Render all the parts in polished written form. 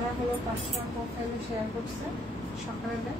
তারা হলো পার্সোনাল প্রোফাইলে শেয়ার করছে সকালে।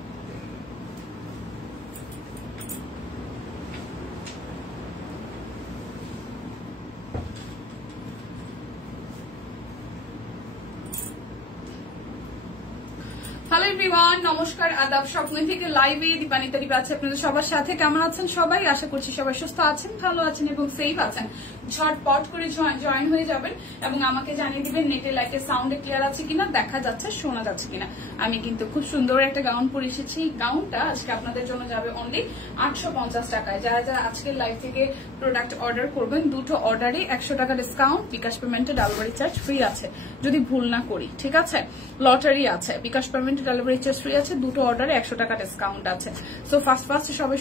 হ্যালো এভরিওয়ান, নমস্কার, আদাব। স্বপ্ন থেকে লাইভে দীপানিতা দীপা আছে আপনাদের সবার সাথে। কেমন আছেন সবাই? আশা করছি সবাই সুস্থ আছেন, ভালো আছেন এবং সেফ আছেন। ঝটপট করে জয়েন হয়ে যাবেন এবং আমাকে জানিয়ে দিবেন নেটে লাইটের সাউন্ডে ক্লিয়ার আছে কিনা, দেখা যাচ্ছে, শোনা যাচ্ছে কিনা। আমি কিন্তু খুব সুন্দর একটা গাউন পরে এসেছি। এই গাউনটা আজকে আপনাদের জন্য যাবে অনলি 850 টাকায়। যারা যারা আজকের লাইভ থেকে প্রোডাক্ট অর্ডার করবেন, দুটো অর্ডারে 100 টাকা ডিসকাউন্ট, বিকাশ পেমেন্টে ডেলিভারি চার্জ ফ্রি আছে যদি ভুল না করি, ঠিক আছে? লটারি আছে, বিকাশ পেমেন্ট ডেলিভারি চার্জ ফ্রি আছে, দুটো অর্ডারে 100 টাকা ডিসকাউন্ট আছে। সো ফার্স্ট সবাই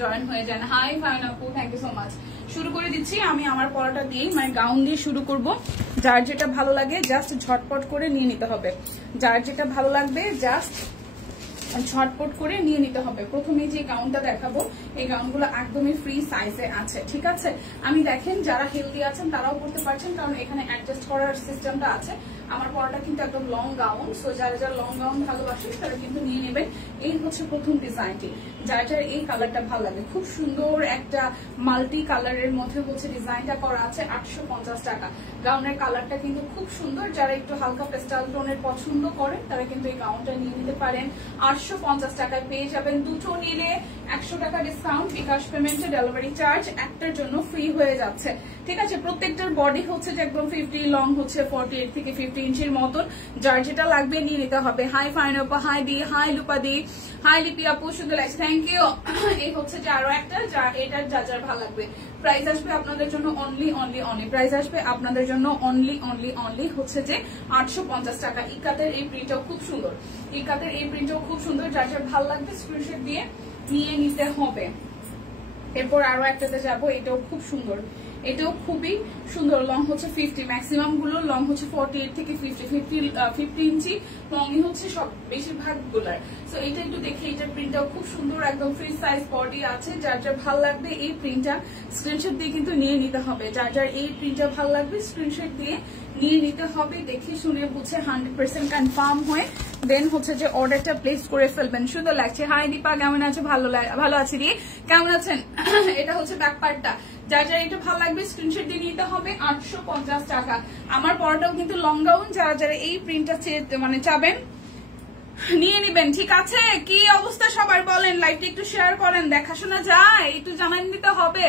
জয়েন হয়ে যান। হাই ফাইন আপু, থ্যাংক ইউ সো মাচ। শুরু করে দিচ্ছি আমি আমার পড়াটা দিয়ে, মানে গাউন দিয়ে শুরু করব। যার যেটা ভালো লাগে জাস্ট ঝটপট করে নিয়ে নিতে হবে। যার যেটা ভালো লাগবে জাস্ট ঝটপট করে নিয়ে নিতে হবে। প্রথমে যে গাউনটা দেখাবো, এই গাউনগুলো একদমই ফ্রি সাইজে আছে, ঠিক আছে? আমি দেখেন যারা হেলদি আছেন তারাও পড়তে পারছেন, কারণ এখানে অ্যাডজাস্ট করার সিস্টেমটা আছে। আমার পরাটা কিন্তু একদম লং গাউন, সো যারা যারা লং গাউন ভালোবাসেন তারা কিন্তু নিয়ে নেবেন। এই হচ্ছে প্রথম ডিজাইনটি। যার যার এই কালারটা ভালো লাগে, খুব সুন্দর একটা মাল্টি কালারের মধ্যে হচ্ছে ডিজাইনটা করা আছে। 850 টাকা। গাউনের কালারটা কিন্তু খুব সুন্দর। যারা একটু হালকা পেস্টাল টোনের পছন্দ করেন তারা কিন্তু এই গাউনটা নিয়ে নিতে পারেন। 850 টাকায় পেয়ে যাবেন। দুটো নিলে 100 টাকা ডিসকাউন্ট, বিকাশ পেমেন্টে ডেলিভারি চার্জ একটার জন্য ফ্রি হয়ে যাচ্ছে, ঠিক আছে? প্রত্যেকটার বডি হচ্ছে যে একদম 50, লং হচ্ছে 48 থেকে 50 ইঞ্চির মতন। যার যেটা লাগবে নিয়ে নিতে হবে। হাই ফাইন আপা, হাই দি, হাই লুপা দি, হাই লিপি আপু, সুন্দর লাগছে, থ্যাংক ইউ। এই হচ্ছে যে আরো একটা, এটার যা যার ভালো লাগবে। প্রাইস আসবে আপনাদের জন্য অনলি প্রাইস আসবে আপনাদের জন্য অনলি হচ্ছে যে 850 টাকা। ইকাতের এই প্রিন্টটাও খুব সুন্দর, যার যার ভালো লাগবে স্ক্রিনশট দিয়ে নিয়ে নিতে হবে। এরপর আরো একটাতে যাবো, এটাও খুব সুন্দর, এটাও খুবই সুন্দর। লং হচ্ছে 50, ম্যাক্সিমাম গুলো লং হচ্ছে 48 থেকে 50 ইঞ্চি লংই হচ্ছে সব বেশিরভাগ গুলার। সো এটা একটু দেখে, এটার প্রিন্টটাও খুব সুন্দর, একদম ফ্রি সাইজ বডি আছে। যার যার ভালো লাগবে এই প্রিন্টটা স্ক্রিনশট দিয়ে কিন্তু নিয়ে নিতে হবে। যার যার এই প্রিন্টটা ভালো লাগবে স্ক্রিনশট দিয়ে নিয়ে নিতে হবে। দেখে শুনে বুঝে 100% কনফার্ম হয়ে দেন হচ্ছে যে অর্ডারটা প্লেস করে ফেলবেন। সুন্দর লাগছে। হাই দীপা, কেমন আছে? ভালো আছি রে, কেমন আছেন? এটা হচ্ছে ব্যাক পার্টটা। যার যার এটা ভালো লাগবে স্ক্রিনশট দিয়ে নিতে হবে। 850 টাকা। আমার পরটাও কিন্তু লং গাউন। যারা যারা এই প্রিন্টটা মানে চাবেন নিয়ে নিবেন, ঠিক আছে? কি অবস্থা সবার বলেন? লাইভটা একটু শেয়ার করেন, দেখাশোনা যায়, একটু জানান দিতে হবে।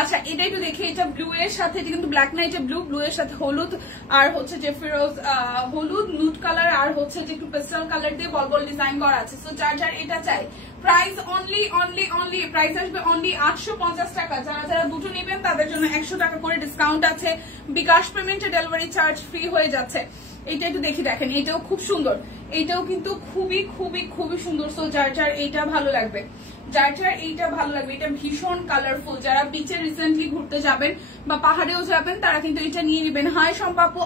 আচ্ছা, এটা একটু দেখি। এটা ব্লু এর সাথে, এটা কিন্তু ব্ল্যাক না, এটা ব্লু এর সাথে হলুদ আর হচ্ছে যে ফিরোজ, হলুদ নুট কালার আর হচ্ছে যে একটু পেস্টাল কালার দিয়ে বল ডিজাইন করা আছে। সো যার যার এটা চাই, প্রাইস অনলি প্রাইস আসবে অনলি 850 টাকা। যারা যারা দুটো নেবেন তাদের জন্য 100 টাকা করে ডিসকাউন্ট আছে, বিকাশ পেমেন্টে ডেলিভারি চার্জ ফ্রি হয়ে যাচ্ছে। এটা একটু দেখি, দেখেন এটাও খুব সুন্দর, এটাও কিন্তু খুবই সুন্দর। সো যার যার এইটা ভালো লাগবে, এটা ভীষণ কালারফুল। যারা বিচে রিসেন্টলি ঘুরতে যাবেন বা পাহাড়েও যাবেন তারা কিন্তু এটা নিয়ে নেবেন। হাই শম্পা আপু,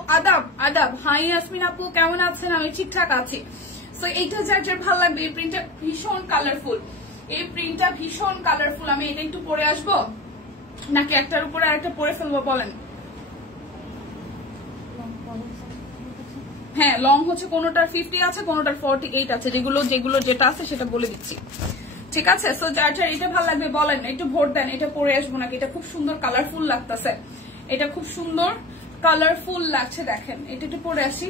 আদাব। হাই ইয়াসমিন আপু, কেমন আছেন? আমি ঠিকঠাক আছি। সো এইটা যার যার ভালো লাগবে। এই প্রিন্টটা ভীষণ কালারফুল। আমি এটা একটু পরে আসবো নাকি একটার উপরে আরেকটা পরে ফেলবো বলেন? হ্যাঁ, লং হচ্ছে কোনোটার 50 আছে, কোনোটার 48 আছে। যেটা আছে সেটা বলে দিচ্ছি, ঠিক আছে? সো যার যার এটা ভালো লাগবে বলেন, একটু ভোট দেন। এটা পরে আসবো নাকি? এটা খুব সুন্দর কালারফুল লাগতেছে, এটা খুব সুন্দর কালারফুল লাগছে। দেখেন এটা একটু পরে আসি।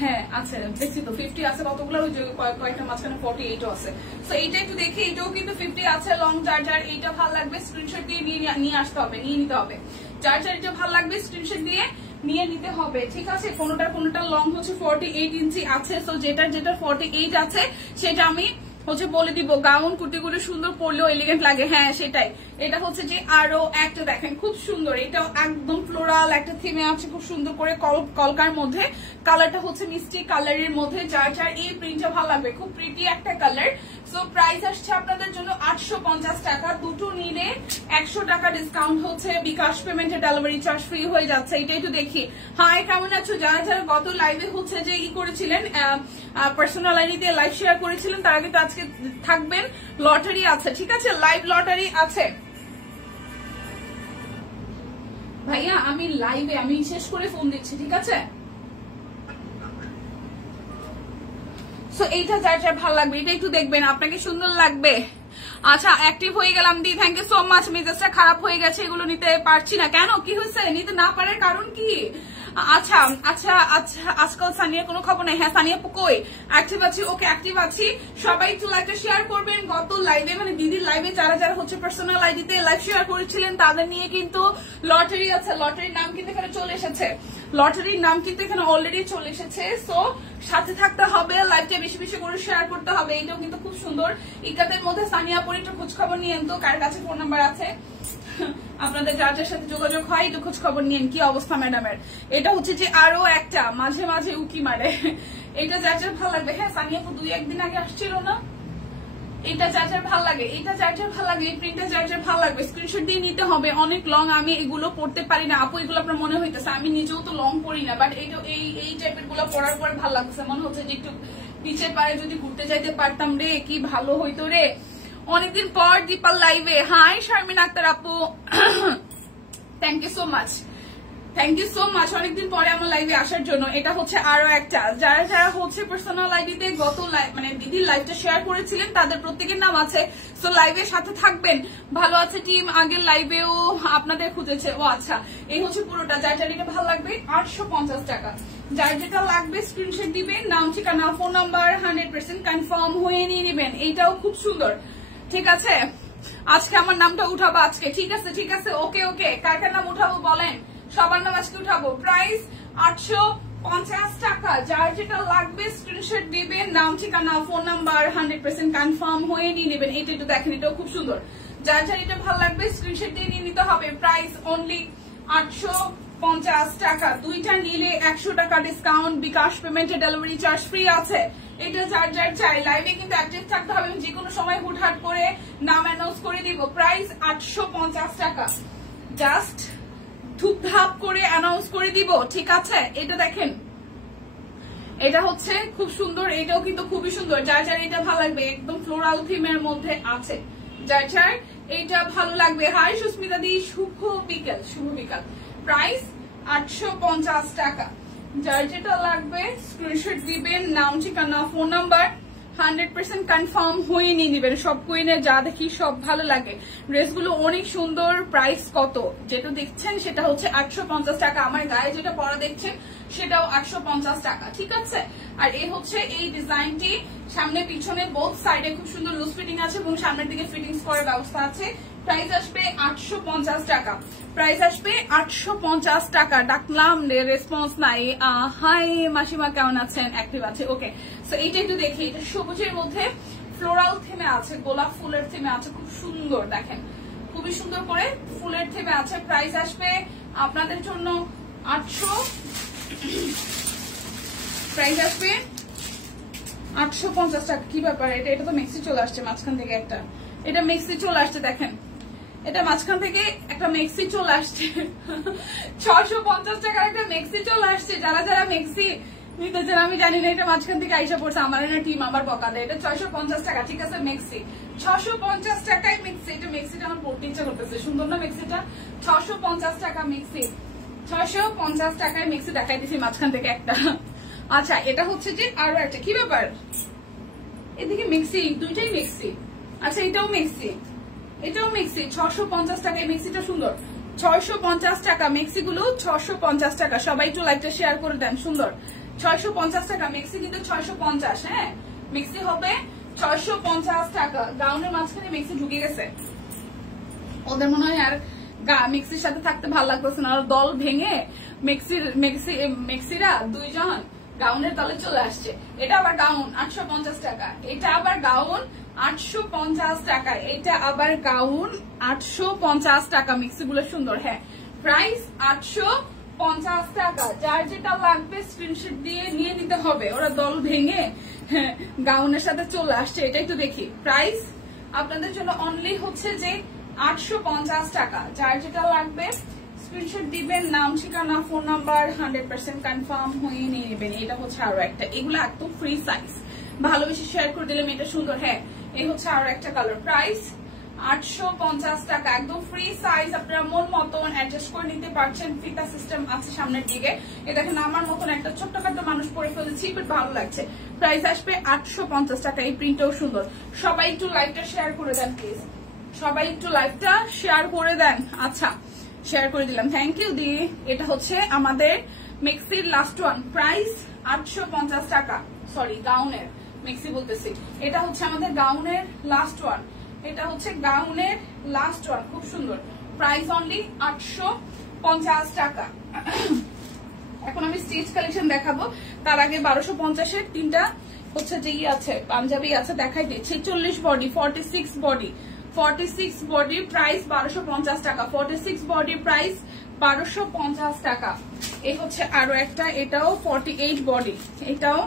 হ্যাঁ আছে, দেখছি তো 50 আছে কতগুলো, ওই যে কয়েকটা মাঝখানে 48ও আছে। সো এইটা একটু দেখি, এটাও কিন্তু 50 আছে লং। যার যার এইটা ভালো লাগবে স্ক্রিনশট দিয়ে নিয়ে আসতে হবে, নিয়ে নিতে হবে। যার যার এটা ভালো লাগবে স্ক্রিনশট দিয়ে নিয়ে নিতে হবে, ঠিক আছে? কোনোটা লং হচ্ছে 48 ইঞ্চি আছে। সো যেটা 48 আছে সেটা আমি হচ্ছে বলে দিব। গাউন কুর্তিগুলো সুন্দর পরলেও এলিগেন্ট লাগে। হ্যাঁ সেটাই। এটা হচ্ছে যে আরো একটা দেখেন, খুব সুন্দর। এটাও একদম ফ্লোরাল একটা থিমে আছে, খুব সুন্দর করে কলকার মধ্যে। কালারটা হচ্ছে মিষ্টি কালারের মধ্যে। যার যার এই প্রিন্টটা ভালো লাগবে, খুব প্রিটি একটা কালার। সো প্রাইস আসছে আপনাদের জন্য 850 টাকা। দুটো নিলে 100 টাকা ডিসকাউন্ট হচ্ছে, বিকাশ পেমেন্টে ডেলিভারি চার্জ ফ্রি হয়ে যাচ্ছে। এটাই তো দেখি। হাই, কেমন আছো? যারা যারা গত লাইভে হচ্ছে যে করেছিলেন, পার্সোনাল আইডি দিয়ে লাইভ শেয়ার করেছিলেন, তারা কিন্তু আজকে থাকবেন। লটারি আছে, ঠিক আছে? লাইভ লটারি আছে। ভাইয়া আমি লাইভে, আমি শেষ করে ফোন দিচ্ছি, ঠিক আছে? সো এইটা যার যার ভালো লাগবে এটা একটু দেখবেন, আপনাকে সুন্দর লাগবে। আচ্ছা অ্যাক্টিভ হয়ে গেলাম দি, থ্যাংক ইউ সো মাচ। মেজাজটা খারাপ হয়ে গেছে, এগুলো নিতে পারছি না। কেন, কি হয়েছে? নিতে না পারার কারণ কি? আচ্ছা আচ্ছা আচ্ছা, আজকাল সানিয়া কোনো খবর নাই? হ্যাঁ সানিয়া কই? অ্যাক্টিভ আছি, ওকে অ্যাক্টিভ আছি। সবাই একটু লাইভটা শেয়ার করবেন। গত লাইভে মানে দিদির লাইভে যারা যারা হচ্ছে পার্সোনাল আইডিতে লাইভ শেয়ার করেছিলেন তাদের নিয়ে কিন্তু লটারি আছে। লটারির নাম কিন্তু এখানে চলে এসেছে, লটারির নাম কিন্তু এখানে অলরেডি চলে এসেছে। সো সাথে থাকতে হবে, লাইভটা বেশি বেশি করে শেয়ার করতে হবে। এটাও কিন্তু খুব সুন্দর। ইকাতের মধ্যে সানিয়া পরে একটু খোঁজ খবর নিয়েন তো, কার কাছে ফোন নাম্বার আছে আপনাদের যার যার সাথে যোগাযোগ হয় একটু খোঁজ খবর নিয়েন কি অবস্থা ম্যাডামের। এটা হচ্ছে যে আরো একটা মাঝে মাঝে উকি মারে, এটা যার যার ভালো লাগবে। হ্যাঁ সানিয়া 2-1 দিন আগে আসছিল না? এটা যার যার ভালো লাগে, এটা যার যার ভালো লাগে, এই প্রিন্টটা যার যার ভালো লাগবে স্ক্রিনশট দিয়ে নিতে হবে। অনেক লং, আমি এগুলো পড়তে পারি না আপু, এগুলো আপনার মনে হইতেছে আমি নিজেও তো লং পড়ি না, বাট এই টাইপের গুলো পড়ার পরে ভালো লাগছে। মনে হচ্ছে যে একটু নিচের পারে যদি ঘুরতে যাইতে পারতাম রে, কি ভালো হইতো রে। অনেকদিন পর দীপাল লাইভে। হাই শারমিন আক্তার আপু, thank you so much, thank you so much অনেকদিন পরে আমার লাইভে আসার জন্য। এটা হচ্ছে আরো একটা, যারা যারা হচ্ছে পার্সোনাল আইডিতে গত মানে দিদির লাইভটা শেয়ার করেছিলেন তাদের প্রত্যেকের নাম আছে। সো লাইভের সাথে থাকবেন। ভালো আছে টিম, আগের লাইভেও আপনাদের খুঁজেছে। ও আচ্ছা, এই হচ্ছে পুরোটা। যার যার এটা ভালো লাগবে 850 টাকা। যার যেটা লাগবে স্ক্রিনশট দিবেন, নাম ঠিকানা ফোন নাম্বার 100% কনফার্ম হয়ে নিয়ে নেবেন। এইটাও খুব সুন্দর, ঠিক আছে? আজকে আমার নামটা উঠাবো আজকে, ঠিক আছে? ঠিক আছে, ওকে ওকে। কার কার নাম উঠাবো বলেন? সবার নাম আজকে উঠাবো। প্রাইস 850 টাকা। যার যেটা লাগবে স্ক্রিনশট দিবেন, নাম ঠিকানা ফোন নাম্বার 100% কনফার্ম হয়ে নিয়ে নেবেন। এটা একটু দেখেন, এটাও খুব সুন্দর। যার যার এটা ভালো লাগবে স্ক্রিনশট দিয়ে নিয়ে নিতে হবে। প্রাইস অনলি 850 টাকা। দুইটা নিলে 100 টাকা ডিসকাউন্ট, বিকাশ পেমেন্টে ডেলিভারি চার্জ ফ্রি আছে। এটা যার যার চাই। লাইভে কিন্তু অ্যাক্টিভ থাকতে হবে, যে কোনো সময় হুটহাট করে নাম অ্যানাউন্স করে দিব। প্রাইস 850 টাকা। জাস্ট ধুপধাপ করে অ্যানাউন্স করে দিব, ঠিক আছে? এটা দেখেন, এটা হচ্ছে খুব সুন্দর, এটাও কিন্তু খুবই সুন্দর। যার যার এটা ভালো লাগবে, একদম ফ্লোরাল থিমের মধ্যে আছে। যার যার এটা ভালো লাগবে। হাই সুস্মিতা দি, শুভ বিকাল, শুভ বিকাল। প্রাইস 850 টাকা। যার যেটা লাগবে স্ক্রিনশট দিবেন, নাম ঠিকানা ফোন নাম্বার 100% কনফার্ম হয়ে নিয়ে নেবেন। সব কুইনের যা দেখি সব ভালো লাগে, ড্রেসগুলো অনেক সুন্দর। প্রাইস কত যেটা দেখছেন সেটা হচ্ছে 850 টাকা। আমার গায়ে যেটা পরা দেখছেন সেটাও 850 টাকা, ঠিক আছে? আর এই হচ্ছে এই ডিজাইনটি সামনে পিছনে বোথ সাইডে খুব সুন্দর লুজ ফিটিং আছে এবং সামনের দিকে ফিটিংস করার ব্যবস্থা আছে। প্রাইস আসবে 850 টাকা। প্রাইস আসবে 850 টাকা। ডাকলাম রেসপন্স নাই। হাই মাসিমা, কেমন আছেন? অ্যাক্টিভ আছে, ওকে। সো এইটা একটু দেখি, এটা সবুজের মধ্যে ফ্লোরাল থিমে আছে, গোলাপ ফুলের থিমে আছে, খুব সুন্দর। দেখেন খুবই সুন্দর করে ফুলের থিমে আছে। প্রাইস আসবে আপনাদের জন্য 800, প্রাইস আসবে 850 টাকা। কি ব্যাপার, এটা তো মেক্সি চলে আসছে মাঝখান থেকে একটা, এটা মেক্সি চলে আসছে। দেখেন এটা মাঝখান থেকে একটা মেক্সি চলে আসছে। 650 টাকার একটা মেক্সি চলে আসছে। যারা যারা মেক্সি নিতে চান আমি জানি না, এটা মাঝখান থেকে আইসা পড়ছে। আমার না টিম আবার বকা দেয়। এটা 650 টাকা, ঠিক আছে? মেক্সি 650 টাকায় মেক্সি। এটা মেক্সিটা আমার পড়তে ইচ্ছা করতেছে, সুন্দর না মেক্সিটা? 650 টাকা মেক্সি, 650 টাকায় মেক্সি দেখাই দিছি মাঝখান থেকে একটা। আচ্ছা এটা হচ্ছে যে আরো একটা, কি ব্যাপার এদিকে মেক্সি, দুইটাই মেক্সি। আচ্ছা এটাও মেক্সি, এটাও মেক্সি। 650 টাকা। এই মেক্সিটা সুন্দর। 650 টাকা মেক্সি গুলো, 650 টাকা। সবাই একটু লাইকটা শেয়ার করে দেন। সুন্দর 650 টাকা মেক্সি, কিন্তু 650। হ্যাঁ মেক্সি হবে 650 টাকা। গাউনের মাঝখানে মেক্সি ঢুকে গেছে, ওদের মনে হয় আর মেক্সির সাথে থাকতে ভালো লাগতেছে না, আর দল ভেঙে মেক্সিরা দুইজন গাউনের তলে চলে আসছে। এটা আবার গাউন 850 টাকা। এটা আবার গাউন 850 টাকা। এটা আবার গাউন 850 টাকা। মিক্সি গুলো সুন্দর। হ্যাঁ প্রাইস 850 টাকা। যার যেটা লাগবে স্ক্রিনশট দিয়ে নিয়ে নিতে হবে। ওরা দল ভেঙে গাউনের সাথে চলে আসছে। এটা একটু দেখি। প্রাইস আপনাদের জন্য অনলি হচ্ছে যে 850 টাকা। যার যেটা লাগবে স্ক্রিনশট দিবেন, নাম ঠিকানা ফোন নাম্বার 100% কনফার্ম হয়ে নিয়ে নেবেন। এটা হচ্ছে আরো একটা, এগুলো একদম ফ্রি সাইজ, ভালোবেসে শেয়ার করে দিলাম। এটা সুন্দর। হ্যাঁ এই হচ্ছে আরো একটা কালার। প্রাইস 850 টাকা, একদম ফ্রি সাইজ, আপনারা মন মতন অ্যাডজাস্ট করে নিতে পারছেন। ফিতা সিস্টেম আছে সামনের দিকে। এটা দেখেন আমার মতন একটা ছোট্টখাটো মানুষ পরে ফেলেছি, বাট ভালো লাগছে। প্রাইস আসবে 850 টাকা। এই প্রিন্টটাও সুন্দর। সবাই একটু লাইভটা শেয়ার করে দেন প্লিজ, সবাই একটু লাইভটা শেয়ার করে দেন। আচ্ছা, শেয়ার করে দিলাম, থ্যাংক ইউ দি। এটা হচ্ছে আমাদের মেক্সির লাস্ট ওয়ান, প্রাইস 850 টাকা। সরি, গাউনের মেক্সি বলতেছি। এটা হচ্ছে আমাদের গাউনের লাস্ট ওয়ান, এটা হচ্ছে গাউনের লাস্ট ওয়ান, খুব সুন্দর। প্রাইস অনলি 850 টাকা। এখন আমি স্টিচ কালেকশন দেখাবো, তার আগে 1250-এর তিনটা হচ্ছে যে আছে পাঞ্জাবি আছে, দেখাই দিই। 46 বডি, 46 বডি, 46 বডি, প্রাইস 1250 টাকা। 46 বডি, প্রাইস 1250 টাকা। এই হচ্ছে আরো একটা, এটাও 48 বডি, এটাও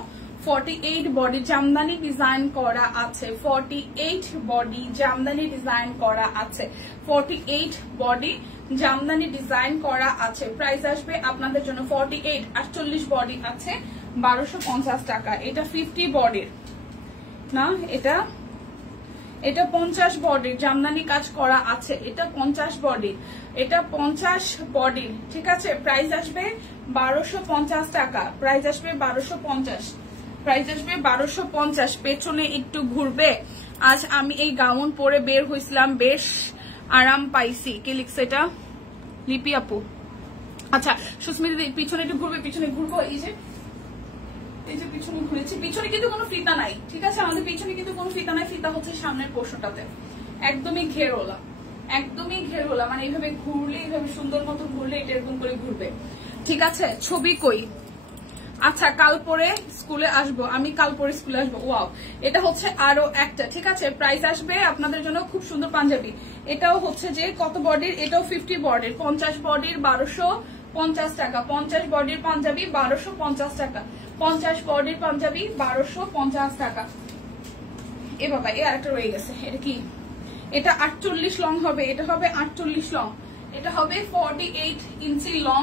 48 বডি, জামদানি ডিজাইন করা আছে। 48 বডি, জামদানি ডিজাইন করা আছে। 48 বডি, জামদানি ডিজাইন করা আছে। প্রাইস আসবে আপনাদের জন্য 48, 48 বডি আছে 1250 টাকা। এটা 50 বডির না, এটা 50 বডির জামদানি কাজ করা আছে। এটা 50 বডির, এটা 50 বডির, ঠিক আছে। প্রাইস আসবে 1250 টাকা। প্রাইস আসবে 1250, প্রাইস আসবে 1250। পেছনে একটু ঘুরবে। আজ আমি এই গাউন পরে বের হয়েছিলাম, বেশ আরাম পাইছি। কে লিখছে এটা? লিপি আপু। আচ্ছা, সুস্মিতা পিছনে একটু ঘুরবে, পিছনে ঘুরবো। এই যে পিছনে ঘুরেছি, পিছনে কিন্তু কোনো ফিতা নাই, ঠিক আছে। আমাদের পিছনে কিন্তু কোনো ফিতা নাই, ফিতা হচ্ছে সামনের পোর্শনটাতে। একদমই ঘেরোলা, একদমই ঘেরোলা, মানে এইভাবে ঘুরলে, এইভাবে সুন্দর মতো ঘুরলে এটা এরকম করে ঘুরবে, ঠিক আছে। ছবি কই? আচ্ছা, কাল পরে স্কুলে আসবো, আমি কাল পরে স্কুলে আসবো। ওয়াও, এটা হচ্ছে আরো একটা, ঠিক আছে। প্রাইস আসবে আপনাদের জন্য খুব সুন্দর পাঞ্জাবি। এটাও হচ্ছে যে কত বডির, এটাও 50 বডির, 50 বডির 1250 টাকা। 50 বডির পাঞ্জাবি 1250 টাকা। 50 বডির পাঞ্জাবি 1250 টাকা। এ বাবা, এ আরেকটা রয়ে গেছে, এটা কি? এটা 48 লং হবে, এটা হবে 48 লং, এটা হবে 48 ইঞ্চি লং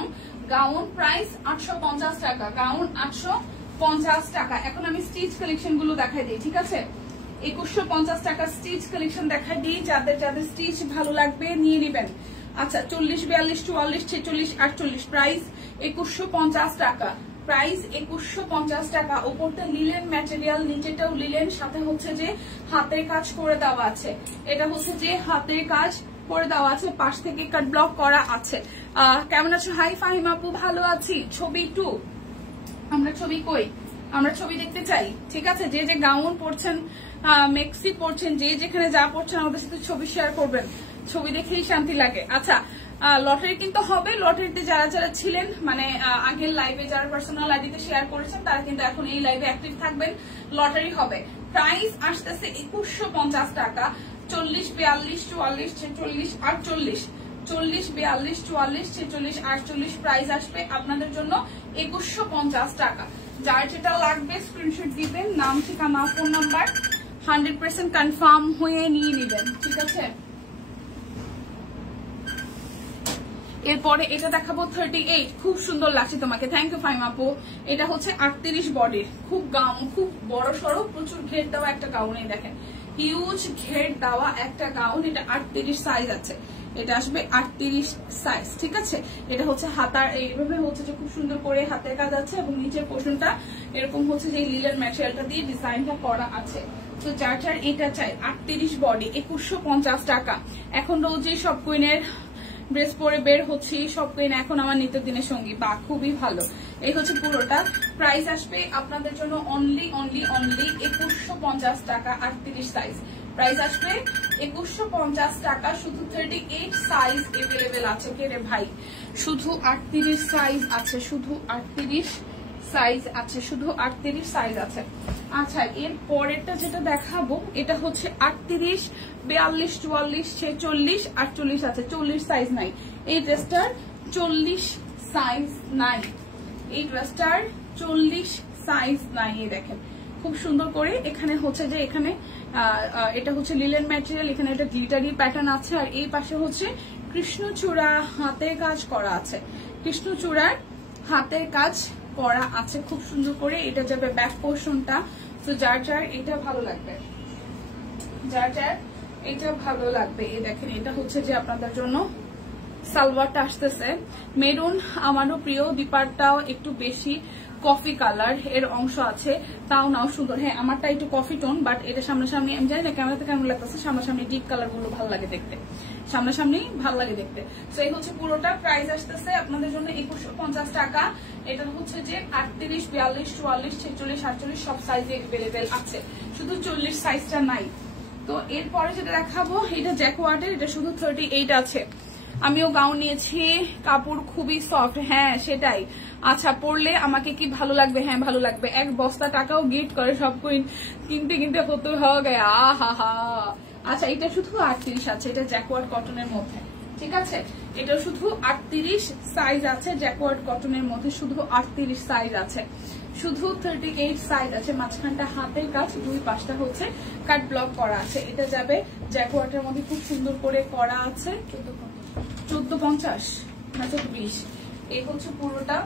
গাউন। প্রাইস 850 টাকা, গাউন 850 টাকা। এখন আমি স্টিচ কালেকশন গুলো দেখাই দিই, ঠিক আছে। 2150 টাকা স্টিচ কালেকশন দেখাই দিই, যাদের যাদের স্টিচ ভালো লাগবে নিয়ে নেবেন। আচ্ছা, 40, 42, 44, 46, 48, প্রাইস 2150 টাকা। প্রাইস 2150 টাকা। ওপরটা লিলেন ম্যাটেরিয়াল, নিচেটাও লিলেন, সাথে হচ্ছে যে হাতের কাজ করে দেওয়া আছে। এটা হচ্ছে যে হাতের কাজ করে দেওয়া আছে, পাশ থেকে কাট ব্লক করা আছে। কেমন আছো? হাই ফাহিম আপু, ভালো আছি। ছবি 2, আমরা ছবি কই? আমরা ছবি দেখতে চাই, ঠিক আছে। যে যে গাউন পরছেন, মেক্সি পরছেন, যে যেখানে যা পরছেন আমাদের সাথে ছবি শেয়ার করবেন, ছবি দেখেই শান্তি লাগে। আচ্ছা, লটারি কিন্তু হবে। লটারিতে যারা যারা ছিলেন, মানে আগের লাইভে যারা পার্সোনাল আইডিতে শেয়ার করেছেন, তারা কিন্তু এখন এই লাইভে অ্যাক্টিভ থাকবেন। লটারি হবে। প্রাইস আসতেছে 2150 টাকা। 40, 42, 44, 46, 48, 40, 42, 44, 46, 48, প্রাইস আসবে আপনাদের জন্য 2150 টাকা। যার যেটা লাগবে স্ক্রিনশট দিবেন, নাম, ঠিকানা, ফোন নাম্বার 100% কনফার্ম হয়ে নিয়ে নেবেন, ঠিক আছে। এরপরে এটা দেখাবো 38, খুব সুন্দর লাগছে তোমাকে, থ্যাংক ইউ ফাইম আপু। এটা হচ্ছে 38 বডির, খুব গাউন, খুব বড় সড়ো, প্রচুর ঘের দেওয়া একটা গাউন। এই দেখেন, হিউজ ঘের দেওয়া একটা গাউন। এটা 38 সাইজ আছে, এটা আসবে 38 সাইজ, ঠিক আছে। এটা হচ্ছে হাতার, এইভাবে হচ্ছে যে খুব সুন্দর করে হাতের কাজ আছে, এবং নিচের পোর্শনটা এরকম হচ্ছে যে লিলেন ম্যাটেরিয়ালটা দিয়ে ডিজাইনটা করা আছে। তো যার যার এটা চাই, 38 বডি 2150 টাকা। এখন রোজই সব কুইনের ড্রেস পরে বের হচ্ছে, সব কুইন এখন আমার নিত্যদিনের সঙ্গী, বা খুবই ভালো। এই হচ্ছে পুরোটা। প্রাইস আসবে আপনাদের জন্য অনলি 2150 টাকা, 38 সাইজ। প্রাইস আসবে 2150 টাকা। শুধু 38 সাইজ এভেলেবেল আছে। কে রে ভাই, শুধু 38 সাইজ আছে, শুধু 38 সাইজ আছে, শুধু 38 সাইজ আছে। আচ্ছা, এর পরেরটা যেটা দেখাবো, এটা হচ্ছে 38, 42, 44, 46, 48 আছে। 40 সাইজ নাই এই ড্রেসটার, 40 সাইজ নাই এই ড্রেসটার, 40 সাইজ নাই। এই দেখেন খুব সুন্দর করে এখানে হচ্ছে যে এখানে এটা হচ্ছে লিলেন ম্যাটেরিয়াল, এখানে এটা গ্লিটারি প্যাটার্ন আছে, আর এই পাশে হচ্ছে কৃষ্ণচূড়া হাতের কাজ করা আছে, কৃষ্ণচূড়ার হাতের কাজ করা আছে খুব সুন্দর করে। এটা যাবে ব্যাক পোর্শনটা। তো যার যার এটা ভালো লাগবে, যার যার এটা ভালো লাগবে। এই দেখেন এটা হচ্ছে যে আপনাদের জন্য সালোয়ারটা আসতেছে মেরুন, আমারও প্রিয়। দীপারটাও একটু বেশি কফি কালার এর অংশ আছে, তাও নাও সুন্দর। হ্যাঁ আমারটা একটু কফি টোন, বাট এটা সামনাসামনি আমি জানি না ক্যামেরাতে কেমন লাগতেছে, সামনাসামনি ডিপ কালার গুলো ভালো লাগে দেখতে, সামনাসামনি ভালো লাগে দেখতে। তো এই হচ্ছে পুরোটা প্রাইস আসতেছে আপনাদের জন্য 2150 টাকা। এটা হচ্ছে যে 38, 42, 44, 46, 48 সব সাইজে अवेलेबल আছে, শুধু 40 সাইজটা নাই। তো এরপরে যেটা দেখাবো এটা জ্যাকওয়ার্ডের, এটা শুধু 38 আছে। আমিও গাউন নিয়েছি, কাপড় খুবই সফট। হ্যাঁ সেটাই। আচ্ছা পরলে আমাকে কি ভালো লাগবে? হ্যাঁ ভালো লাগবে। এক বস্তা টাকাও গিফট করে সব কিনতে কিনতে কত হয়ে গে। আহা। আচ্ছা এটা শুধু 38 আছে, এটা জ্যাকওয়ার্ড কটনের মধ্যে, ঠিক আছে। এটা শুধু 38 সাইজ আছে, জ্যাকওয়ার্ড কটনের মধ্যে শুধু 38 সাইজ আছে, শুধু 38 সাইজ আছে। মাঝখানটা হাতের কাজ, দুই পাশটা হচ্ছে কাট ব্লক করা আছে। এটা যাবে জ্যাকওয়ার্ডের মধ্যে, খুব সুন্দর করে করা আছে। 1450 না 1420, এই হচ্ছে পুরোটা।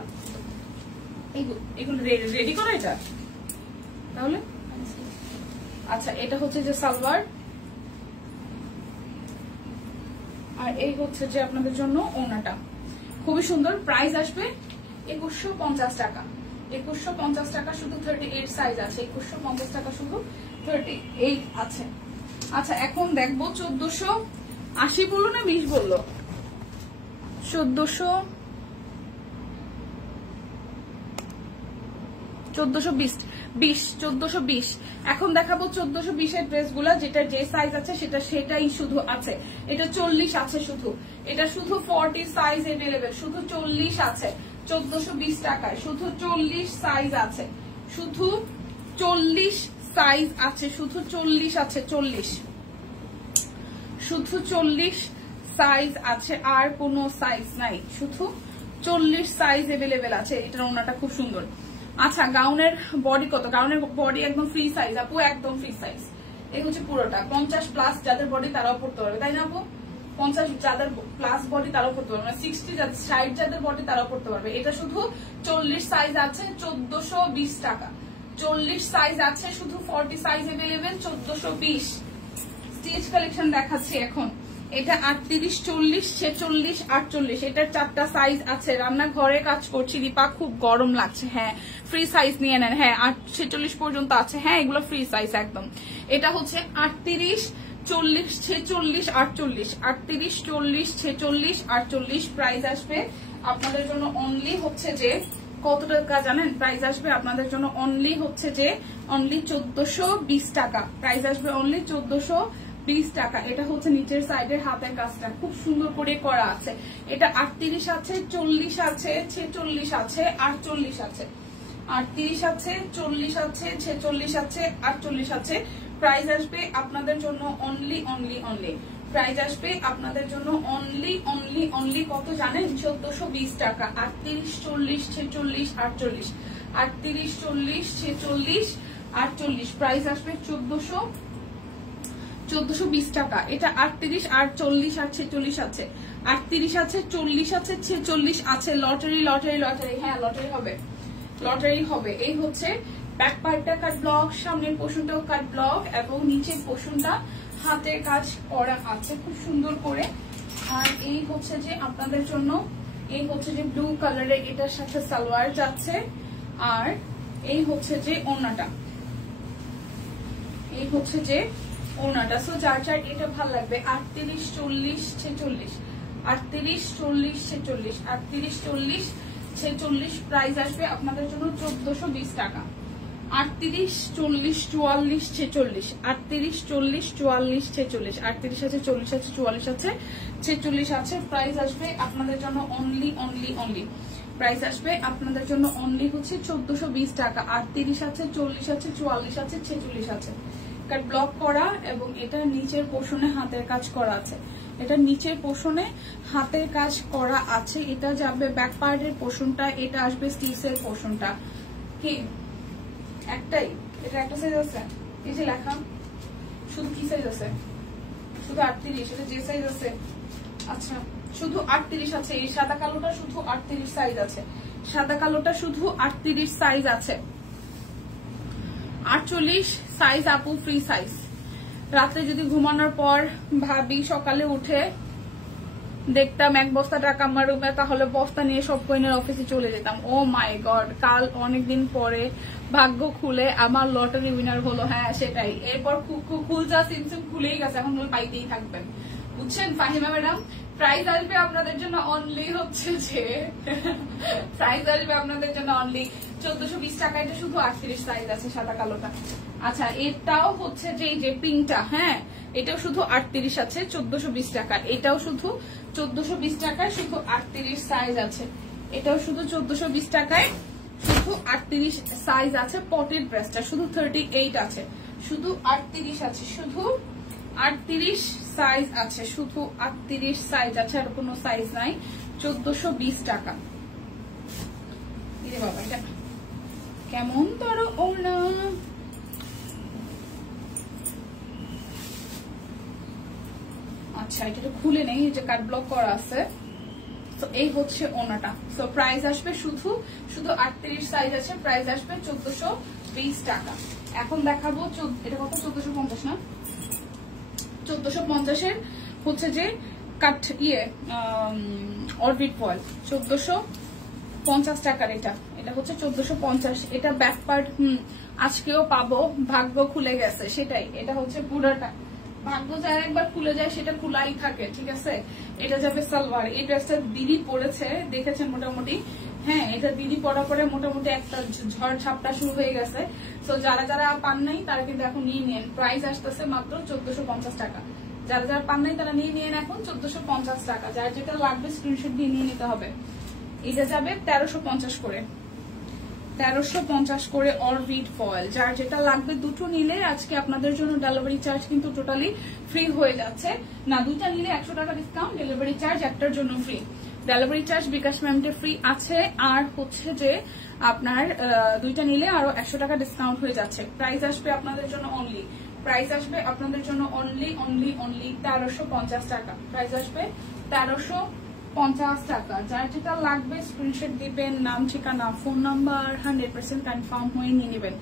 এগুলো রেডি করা এটা তাহলে। আচ্ছা এটা হচ্ছে যে সালোয়ার, আর এই হচ্ছে যে আপনাদের জন্য ওড়নাটা, খুবই সুন্দর। প্রাইস আসবে 2150 টাকা। 2150 টাকা, শুধু 38 সাইজ আছে। 2150 টাকা শুধু 38 আছে। আচ্ছা এখন দেখবো 1480 বললো না 20 বললো? 1420। এখন দেখাবো 1420 এর ড্রেস গুলা, যেটা যে সাইজ আছে সেটাই শুধু আছে। এটা 40 আছে শুধু, এটা শুধু 40 সাইজ अवेलेबल, শুধু 40 আছে 1420 টাকায়। শুধু 40 সাইজ আছে, শুধু 40 সাইজ আছে, শুধু 40 আছে, 40 শুধু 40 সাইজ আছে, আর কোনো সাইজ নাই, শুধু 40 সাইজ अवेलेबल আছে। এটার ওড়নাটা খুব সুন্দর। আচ্ছা গাউনের বডি কত? গাউনের বডি একদম ফ্রি সাইজ আপু, একদম ফ্রি সাইজ। এই হচ্ছে পুরোটা 50 প্লাস যাদের বডি তারাও পড়তে পারবে, তাই না আপু? 50 যাদের প্লাস বডি তারাও পড়তে পারবে, 60 যাদের বডি তারাও পড়তে পারবে। এটা শুধু 40 সাইজ আছে 1420 টাকা। 40 সাইজ আছে, শুধু 40 সাইজ अवेलेबल 1420। স্টিচ কালেকশন দেখাচ্ছি এখন। এটা 38, 40, 46, 48, এটার 4টা সাইজ আছে। রান্নাঘরে কাজ করছি দীপা, খুব গরম লাগছে। হ্যাঁ ফ্রি সাইজ নিয়ে নেন। হ্যাঁ 46 পর্যন্ত আছে। হ্যাঁ এগুলো ফ্রি সাইজ একদম। এটা হচ্ছে 38, 40, 46, 48, 38, 40, 46, 48। প্রাইস আসবে আপনাদের জন্য অনলি হচ্ছে যে কত টাকা জানেন? প্রাইস আসবে আপনাদের জন্য অনলি হচ্ছে যে অনলি 1420 টাকা। প্রাইস আসবে অনলি 1420 টাকা। এটা হচ্ছে নিচের সাইডের হাতের কাজটা খুব সুন্দর করে করা আছে। এটা 38 আছে, 40 আছে, 46 আছে, 48 আছে, 38 আছে, 40 আছে, 46 আছে, 48 আছে। প্রাইস আসবে আপনাদের জন্য অনলি প্রাইস আসবে আপনাদের জন্য অনলি কত জানেন? 1420 টাকা। 38, 40, 46, 48, 38, 40, 46, 48। প্রাইস আসবে 1420 টাকা। এটা 38 আর 40 আর 46 আছে, 38 আছে, 40 আছে, 46 আছে। লটারি। হ্যাঁ লটারি হবে। এই হচ্ছে ব্যাক পার্টটা কাট ব্লক, সামনের পোর্শনটাও কাট ব্লক, এবং নিচের পোর্শনটা হাতের কাজ করা আছে খুব সুন্দর করে। আর এই হচ্ছে যে আপনাদের জন্য, এই হচ্ছে যে ব্লু কালারের, এটার সাথে সালোয়ার যাচ্ছে। আর এই হচ্ছে যে ওড়নাটা, এই হচ্ছে যে ওড়নাটা। সো যার এটা ভালো লাগবে। 38, 40, 46, 38, 40, 46, 38, 40, 46। প্রাইস আসবে আপনাদের জন্য 1420 টাকা। 38, 40, 44, 46, 38, 40, 44, 46, 38 আছে, 40 আছে, 44 আছে, 46 আছে। প্রাইস আসবে আপনাদের জন্য অনলি প্রাইস আসবে আপনাদের জন্য অনলি হচ্ছে 1420 টাকা। 38 আছে, 40 আছে, 44 আছে, 46 আছে। কাট ব্লক করা, এবং এটা নিচের পোর্শনে হাতের কাজ করা আছে। এটা নিচের পোর্শনে হাতের কাজ করা আছে। এটা যাবে ব্যাক পার্টের পোর্শনটা, এটা আসবে স্টিচের পোর্শনটা। কি একটাই? এটা একটা সাইজ আছে, এই যে লেখা। শুধু কি সাইজ আছে? শুধু 38। এটা যে সাইজ আছে, আচ্ছা শুধু 38 আছে। এই সাদা কালোটা শুধু 38 সাইজ আছে, সাদা কালোটা শুধু 38 সাইজ আছে। 48 সাইজ আপু ফ্রি সাইজ। রাতে যদি ঘুমানোর পর ভাবি সকালে উঠে দেখতাম 1 বস্তা টাকা আমার রুমে, তাহলে বস্তা নিয়ে সব কইনের অফিসে চলে যেতাম। ও মাই গড, কাল অনেকদিন পরে ভাগ্য খুলে আমার লটারি উইনার হলো। হ্যাঁ সেটাই, এরপর খুলজা সিমসিম খুলেই গেছে, এখন পাইতেই থাকবেন, বুঝছেন ফাহিমা ম্যাডাম। প্রাইস আসবে আপনাদের জন্য অনলি হচ্ছে যে প্রাইস আসবে আপনাদের জন্য অনলি 1420 টাকা। এটা শুধু 38 সাইজ আছে, সাদা কালোটা। আচ্ছা এটাও হচ্ছে যে এই যে প্রিন্টটা, হ্যাঁ এটাও শুধু 38 আছে, 1420 টাকা। এটাও শুধু 1420 টাকায়, শুধু 38 সাইজ আছে। এটাও শুধু 1420 টাকায়, শুধু 38 সাইজ আছে। পটের ড্রেসটা শুধু 38 আছে, শুধু 38 আছে, শুধু 38 সাইজ আছে, শুধু 38 সাইজ আছে, আর কোনো সাইজ নাই। 1420 টাকা। ইরে বাবা, এটা কেমন তোর ওনা। আচ্ছা এটা খুলে নেই, এটা কাট ব্লক করা আছে। তো এই হচ্ছে ওনাটা। সো প্রাইস আসবে শুধু 38 সাইজ আছে, প্রাইস আসবে 1420 টাকা। এখন দেখাবো এটা কত, 1450 না, 1450 হচ্ছে যে কাট অরবিট ফয়েল, 1450 টাকার। এটা হচ্ছে 1450। এটা ব্যাক পার্ট আজকেও পাবো, ভাগ্য খুলে গেছে সেটাই। এটা হচ্ছে পুরোটা ভাগ্য যার একবার খুলে যায় সেটা খোলাই থাকে, ঠিক আছে। এটা যাবে সালোয়ার। এই ড্রেসটা দিদি পরেছে, দেখেছেন মোটামুটি। হ্যাঁ এটা দিদি পরা পরে মোটামুটি একটা ঝড় ঝাপটা শুরু হয়ে গেছে। তো যারা যারা পান নাই তারা কিন্তু এখন নিয়ে নেন। প্রাইস আসতেছে মাত্র 1450 টাকা। যারা যারা পান নাই তারা নিয়ে নেন এখন 1450 টাকা। যার যেটা লাগবে স্ক্রিনশট দিয়ে নিয়ে নিতে হবে। এটা যাবে 1350 করে, 1350 করে অরবিট ফয়েল। যার যেটা লাগবে দুটো নিলে আজকে আপনাদের জন্য ডেলিভারি চার্জ কিন্তু টোটালি ফ্রি হয়ে যাচ্ছে। না দুইটা নিলে 100 টাকা ডিসকাউন্ট, ডেলিভারি চার্জ একটার জন্য ফ্রি। ডেলিভারি চার্জ বিকাশ পেমেন্টে ফ্রি আছে, আর হচ্ছে যে আপনার দুইটা নিলে আরো 100 টাকা ডিসকাউন্ট হয়ে যাচ্ছে। প্রাইস আসবে আপনাদের জন্য অনলি, প্রাইস আসবে আপনাদের জন্য অনলি 1350 টাকা। প্রাইস আসবে 1350 টাকা। যার যেটা লাগবে স্ক্রিনশট দিবেন, নাম ঠিকানা ফোন নাম্বার 100% কনফার্ম হয়ে নিয়ে নেবেন।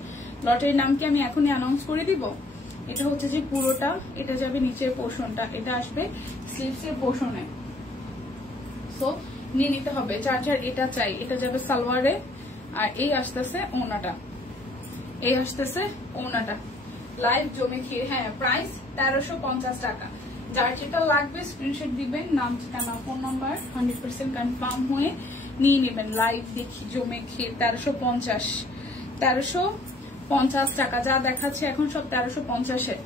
লটের নাম কি আমি এখনই অ্যানাউন্স করে দিব। এটা হচ্ছে যে পুরোটা, এটা যাবে নিচের পোর্শনটা, এটা আসবে স্লিভসের পোর্শনে। সো নিয়ে নিতে হবে যার যার এটা চাই। এটা যাবে সালোয়ারে, আর এই আসতেছে ওনাটা, এই আসতেছে ওনাটা লাইভ জমে ক্ষীর। হ্যাঁ প্রাইস 1350 টাকা। যার যেটা লাগবে স্ক্রিনশট দিবেন, নাম ঠিকানা ফোন নাম্বার 100% কনফার্ম হয়ে নিয়ে নেবেন। লাইভ দেখি জমে ক্ষীর 1350 টাকা। যা দেখাচ্ছে এখন সব 1350-এ।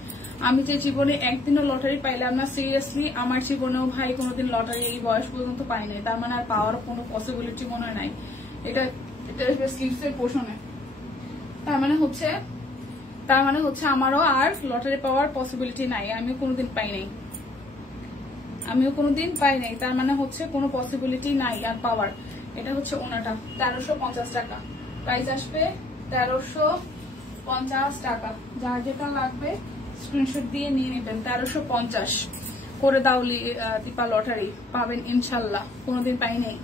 আমি যে জীবনে একদিনও লটারি পাইলাম না, সিরিয়াসলি আমার জীবনেও ভাই কোনোদিন লটারি এই বয়স পর্যন্ত পাই নাই। তার মানে আর পাওয়ার কোনো পসিবিলিটি মনে হয় নাই। এটা স্লিভসের পোর্শনে, তার মানে হচ্ছে আমারও আর লটারি পাওয়ার পসিবিলিটি নাই। আমিও কোনোদিন পাই নাই, তার মানে হচ্ছে কোনো পসিবিলিটি নাই আর পাওয়ার। এটা হচ্ছে ওনাটা 1350 টাকা। প্রাইস আসবে 1350 টাকা। যার যেটা লাগবে স্ক্রিনশট দিয়ে নিয়ে নেবেন। 1350 করে দাও দীপা, লটারি পাবেন ইনশাল্লাহ, কোনোদিন পাই নাই।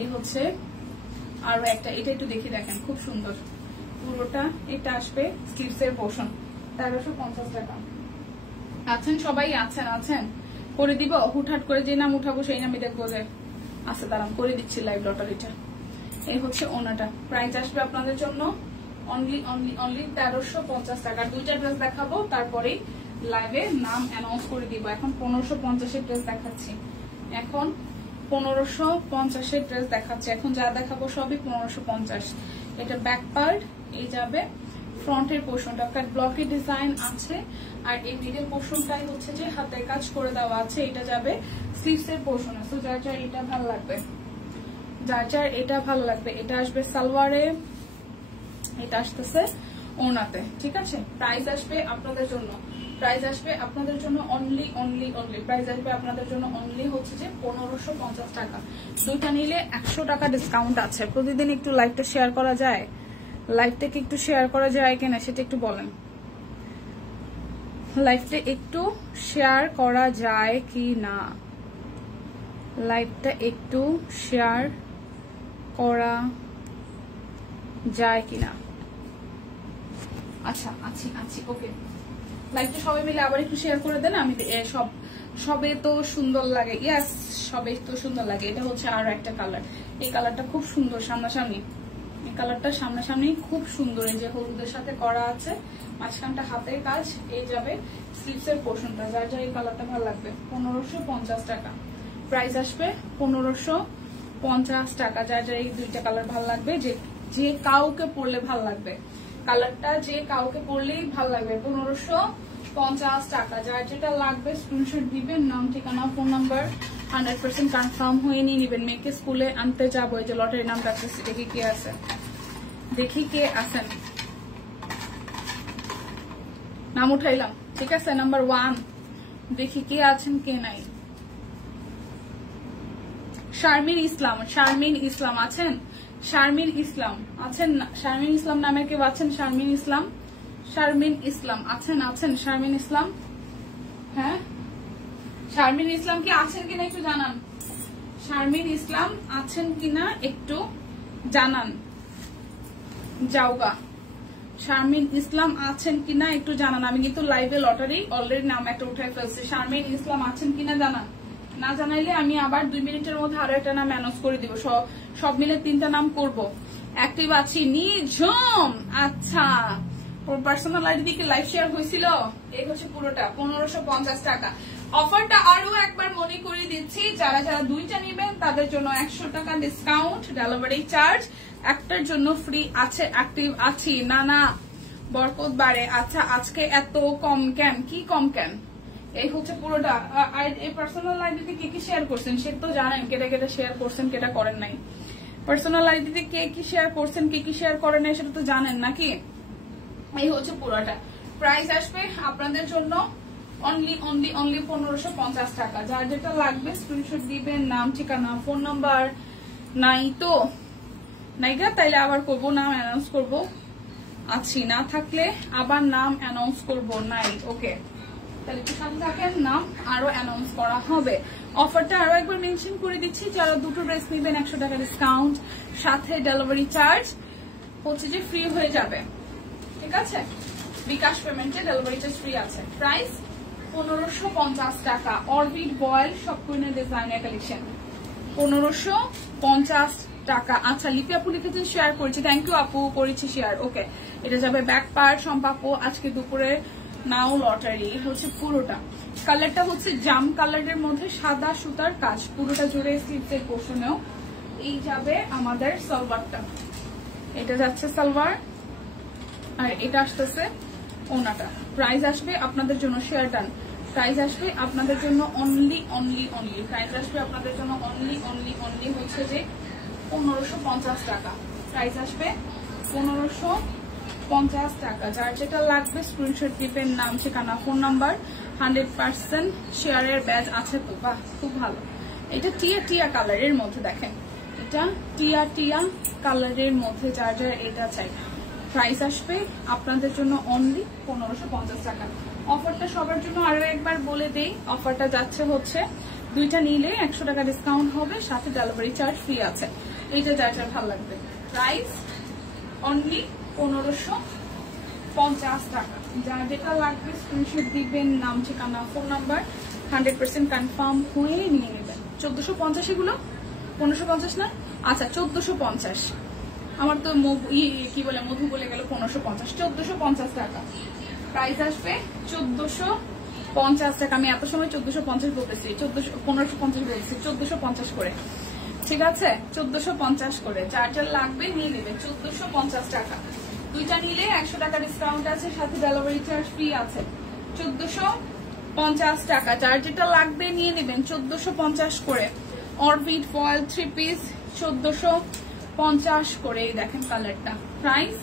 এই হচ্ছে আরো একটা, এটা একটু দেখে দেখেন, খুব সুন্দর পুরোটা। এটা আসবে স্লিভসের পোর্শন, 1350 টাকা। আছেন সবাই, আছেন করে দিব। হুটহাট করে যে নাম উঠাবো সেই নামই দেখবো যে আছে, দাঁড়ান করে দিচ্ছি লাইভ লটারিটা। এই হচ্ছে ওনাটা। প্রাইস আসবে আপনাদের জন্য অনলি 1350 টাকা। দুইটা ড্রেস দেখাবো, তারপরে লাইভে নাম অ্যানাউন্স করে দিব। এখন 1550-এর ড্রেস দেখাচ্ছি, এখন 1550-এর ড্রেস দেখাচ্ছি। এখন যা দেখাবো সবই 1550। এটা ব্যাক পার্ট, এই যাবে ফ্রন্টের পোর্শনটা কাট ব্লকের ডিজাইন আছে, আর এই মিডল পোর্শনটাই হচ্ছে যে হাতের কাজ করে দেওয়া আছে। এটা যাবে স্লিভসের পোর্শনে। সো যার যার এটা ভালো লাগবে, এটা আসবে সালোয়ারে, এটা আসতেছে ওনাতে, ঠিক আছে। প্রাইস আসবে আপনাদের জন্য অনলি প্রাইস আসবে আপনাদের জন্য অনলি হচ্ছে যে 1550 টাকা। দুইটা নিলে 100 টাকা ডিসকাউন্ট আছে। প্রতিদিন একটু লাইভটা শেয়ার করা যায়, লাইভটাকে একটু শেয়ার করা যায় কিনা সেটা একটু বলেন। লাইভটা একটু শেয়ার করা যায় কি না, লাইভটা একটু শেয়ার করা যায় কিনা। আচ্ছা আছি ওকে। লাইকটা সবাই মিলে আবার একটু শেয়ার করে দেন। আমি সবে তো সুন্দর লাগে, ইয়েস সবে তো সুন্দর লাগে। এটা হচ্ছে আরো একটা কালার, এই কালারটা খুব সুন্দর সামনাসামনি, এই কালারটা সামনাসামনি খুব সুন্দর। এই যে হলুদের সাথে করা আছে, মাঝখানটা হাতের কাজ, এই যাবে স্লিভস এর পোর্শনটা। যার যার এই কালারটা ভালো লাগবে 1550 টাকা প্রাইস আসবে, 1550 টাকা। যার যার এই দুইটা কালার ভালো লাগবে, যে কাউকে পরলে ভালো লাগবে, কালারটা যে কাউকে পরলেই ভালো লাগবে, 1550 টাকা। যার যেটা লাগবে স্ক্রিনশট দিবেন, নাম ঠিকানা ফোন নাম্বার 100% কনফার্ম হয়ে নিয়ে নিবেন। মেয়েকে স্কুলে আনতে যাবো, এই যে লটারি নাম রাখতেছি, দেখি কে আছে, দেখি কে আছেন। নাম উঠাইলাম, ঠিক আছে, নাম্বার 1 দেখি কে আছেন কে নাই। শারমিন ইসলাম, শারমিন ইসলাম আছেন, শারমিন ইসলাম আছেন, শারমিন ইসলাম নামে কেউ আছেন? শারমিন ইসলাম, শারমিন ইসলাম আছেন, আছেন শারমিন ইসলাম? হ্যাঁ শারমিন ইসলাম কি আছেন কিনা একটু জানান, শারমিন ইসলাম আছেন কিনা একটু জানান। যাওগা, শারমিন ইসলাম আছেন কিনা একটু জানান। আমি কিন্তু লাইভে লটারি অলরেডি নাম একটা উঠে ফেলছি, শারমিন ইসলাম আছেন কিনা জানান। না জানাইলে আমি আবার 2 মিনিটের মধ্যে আরো একটা নাম অ্যানাউন্স করে দিব। সব মিলে 3টা নাম করব। অ্যাক্টিভ আছি নিঝুম, আচ্ছা ওর পার্সোনাল আইডি থেকে লাইভ শেয়ার হয়েছিল। এই হচ্ছে পুরোটা 1550 টাকা। অফারটা আরো একবার মনে করে দিচ্ছি, যারা যারা 2টা নেবেন তাদের জন্য 100 টাকা ডিসকাউন্ট, ডেলিভারি চার্জ, একটার জন্য ফ্রি আছে। অ্যাক্টিভ আছি, না না বরকত বাড়ে। আচ্ছা আজকে এত কম কেন, কি কম কেন? এই হচ্ছে পুরোটা। এই পার্সোনাল আইডিতে কে কি শেয়ার করছেন সে তো জানেন, কেটে কেটে শেয়ার করছেন, কেটা করেন নাই। পার্সোনাল আইডিতে কে কি শেয়ার করছেন, কে কি শেয়ার করেন নাই সেটা তো জানেন নাকি। এই হচ্ছে পুরোটা। প্রাইস আসবে আপনাদের জন্য অনলি 1550 টাকা। যার যেটা লাগবে স্ক্রিনশট দিবেন, নাম ঠিকানা ফোন নাম্বার। নাই তো নাইগা, তাইলে আবার করবো, নাম অ্যানাউন্স করবো। আছি, না থাকলে আবার নাম অ্যানাউন্স করবো। নাই, ওকে তাহলে একটু সাথে থাকেন, নাম আরো অ্যানাউন্স করা হবে। অফারটা আরো একবার মেনশন করে দিচ্ছি, যারা 2টো ড্রেস নেবেন 100 টাকা ডিসকাউন্ট, সাথে ডেলিভারি চার্জ হচ্ছে যে ফ্রি হয়ে যাবে, ঠিক আছে। বিকাশ পেমেন্টে ডেলিভারি চার্জ ফ্রি আছে। প্রাইস 1550 টাকা। অরবিট বয়েল সব কোনের ডিজাইনের কালেকশন 1550 টাকা। আচ্ছা লিপি আপু লিখেছেন শেয়ার করেছি, থ্যাংক ইউ আপু, করেছি শেয়ার। ওকে এটা যাবে ব্যাক পার্ট সম্পাপু আজকে দুপুরে নাও লটারি। হচ্ছে পুরোটা কালারটা হচ্ছে জাম কালারের মধ্যে সাদা সুতার কাজ, পুরোটা জুড়ে স্লিভসের পোর্শনেও এই যাবে আমাদের সালোয়ারটা। এটা যাচ্ছে সালোয়ার আর এটা আসতেছে ওনাটা। প্রাইস আসবে আপনাদের জন্য, শেয়ার ডান, প্রাইস আসবে আপনাদের জন্য অনলি প্রাইস আসবে আপনাদের জন্য অনলি হচ্ছে যে 1550 টাকা। প্রাইস আসবে 1550 টাকা। যার যেটা লাগবে স্ক্রিনশট দিবেন, নাম ঠিকানা ফোন নাম্বার। 100% শেয়ারের ব্যাজ আছে তো, বাহ খুব ভালো। এটা টিয়া কালারের মধ্যে, দেখেন এটা টিয়া কালারের মধ্যে, যার যার এটা চাই। প্রাইস আসবে আপনাদের জন্য অনলি 1550 টাকা। অফারটা সবার জন্য আরো একবার বলে দেই, অফারটা যাচ্ছে হচ্ছে 2টা নিলে 100 টাকা ডিসকাউন্ট হবে, সাথে ডেলিভারি চার্জ ফ্রি আছে। এইটা যার যার ভালো লাগবে। প্রাইস অনলি 1550 টাকা। যার যেটা লাগবে স্ক্রিনশট দিবেন, নাম ঠিকানা ফোন নাম্বার, 100% কনফার্ম হয়ে নিয়ে নেবেন। 1450 এগুলো 1550 না, আচ্ছা 1450। আমার তো কি বলে মধু বলে গেল 1550, 1450 টাকা। প্রাইস আসবে 1450 টাকা। আমি এত সময় 1450 বলতেছি, 1550 বলতেছি, 1450 করে, ঠিক আছে 1450 করে। যার যার লাগবে নিয়ে নেবে 1450 টাকা। 2টা নিলে 100 টাকা ডিসকাউন্ট আছে, সাথে ডেলিভারি চার্জ ফ্রি আছে। 1450 টাকা। যার যেটা লাগবে নিয়ে নেবেন 1450 করে। অরবিট ফয়েল 3 পিস 1450 করে। দেখেন কালারটা, প্রাইস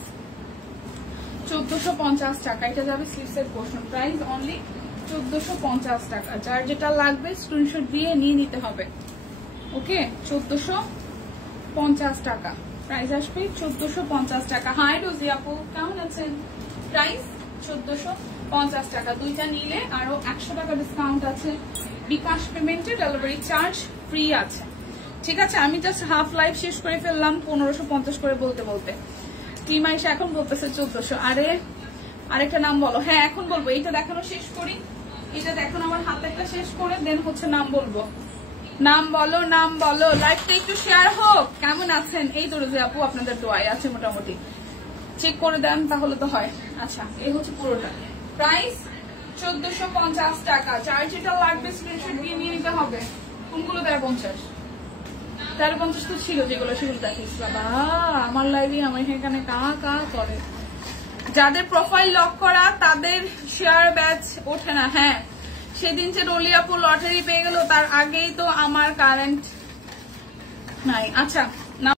1450 টাকা। এটা যাবে স্লিভসের পোর্শন। প্রাইস অনলি 1450 টাকা। যার যেটা লাগবে স্ক্রিনশট দিয়ে নিয়ে নিতে হবে। ওকে 1450 টাকা প্রাইস আসবে। 1450 টাকা। হাই রোজি আপু কেমন আছেন? প্রাইস 1450 টাকা। 2টা নিলে আরো 100 টাকা ডিসকাউন্ট আছে। বিকাশ পেমেন্টে ডেলিভারি চার্জ ফ্রি আছে, ঠিক আছে। আমি জাস্ট হাফ লাইভ শেষ করে ফেললাম 1550 করে বলতে বলতে। ক্লিমা এসে এখন বলতেছে 1400। আরে আরেকটা নাম বলো। হ্যাঁ এখন বলবো, এইটা দেখানো শেষ করি, এটা দেখানো আমার হাতে একটা শেষ করে দেন হচ্ছে নাম বলবো। নাম বলো, নাম বলো, লাইভটা একটু শেয়ার হোক। কেমন আছেন? এই তো রোজি আপু আপনাদের দোয়াই আছে মোটামুটি, চেক করে দেন তাহলে তো হয়। আচ্ছা এই হচ্ছে পুরোটা, প্রাইস 1450 টাকা। যার যেটা লাগবে স্ক্রিনশট দিয়ে নিয়ে নিতে হবে। কোনগুলো 1350? 1350 তো ছিল যেগুলো, সেগুলো দেখিস বাবা। আমার লাইভে আমার এখানে কা কা করে। যাদের প্রোফাইল লক করা তাদের শেয়ার ব্যাচ ওঠে না। হ্যাঁ সেদিন যে রলি আপু লটারি পেয়ে গেল তার আগেই তো আমার কারেন্ট নাই। আচ্ছা